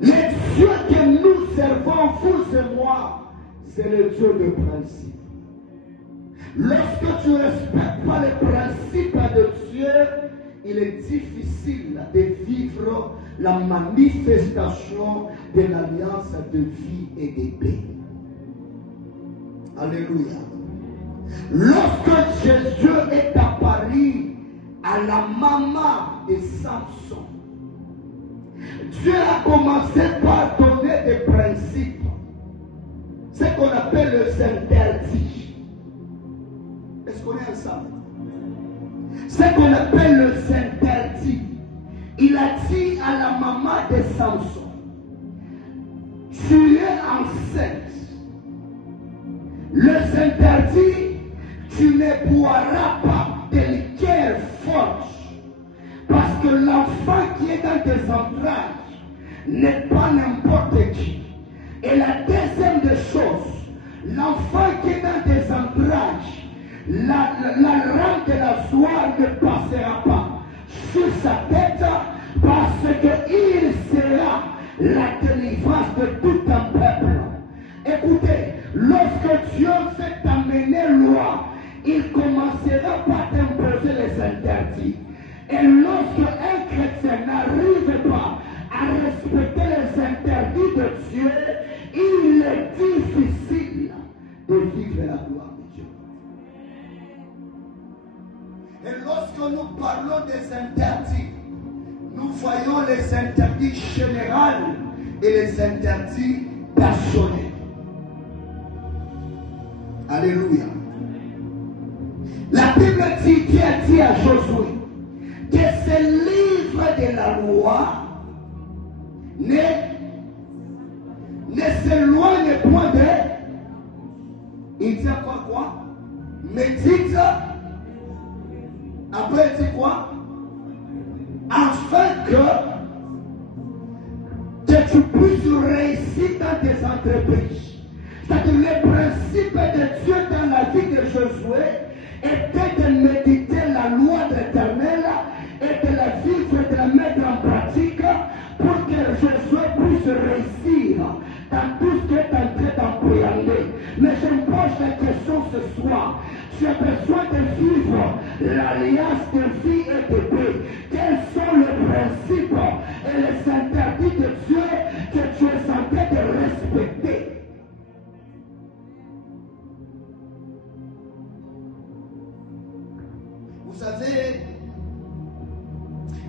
Les dieux que nous servons, vous et moi, c'est le Dieu de principe. Lorsque tu ne respectes pas les principes de Dieu, il est difficile de vivre la manifestation de l'alliance de vie et de paix. Alléluia. Lorsque Jésus est apparu à la maman de Samson, Dieu a commencé par donner des principes, ce qu'on appelle les interdits. Est-ce qu'on est ensemble? Ce qu'on appelle les interdits. Il a dit à la maman de Samson, tu es enceinte. Les interdits, tu ne boiras pas de liqueur forte. Parce que l'enfant qui est dans tes entrailles n'est pas n'importe qui. Et la deuxième des choses, l'enfant qui est dans tes entrailles, la rame de la soie ne passera pas sur sa tête parce qu'il sera la délivrance de tout un peuple. Écoutez, lorsque Dieu fait t'amener loi, il commencera par t'imposer les interdits. Et lorsque un chrétien n'arrive pas à respecter les interdits de Dieu, il est difficile de vivre la gloire de Dieu. Et lorsque nous parlons des interdits, nous voyons les interdits généraux et les interdits personnels. Alléluia. La Bible dit, Dieu a dit à Josué que ce livre de la loi ne s'éloigne point de... Il dit quoi? Médite. Après il dit quoi? Afin que tu puisses réussir dans tes entreprises. C'est-à-dire le principe de Dieu dans la vie de Josué était de méditer la loi de l'Éternel et de la vivre et de la mettre en pratique pour que Josué puisse réussir dans tout ce qui est en train d'appréhender. Mais je me pose la question ce soir. Tu as besoin de vivre l'alliance de vie et de paix. Quels sont les principes et les interdits de Dieu que tu es en train de respecter? Vous savez,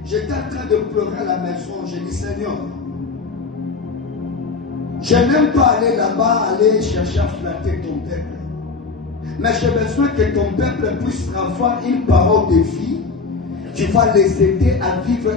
j'étais en train de pleurer à la maison. J'ai dit, Seigneur, je n'aime pas aller là-bas, aller chercher à flatter ton peuple. Mais j'ai besoin que ton peuple puisse avoir une parole de vie qui va les aider à vivre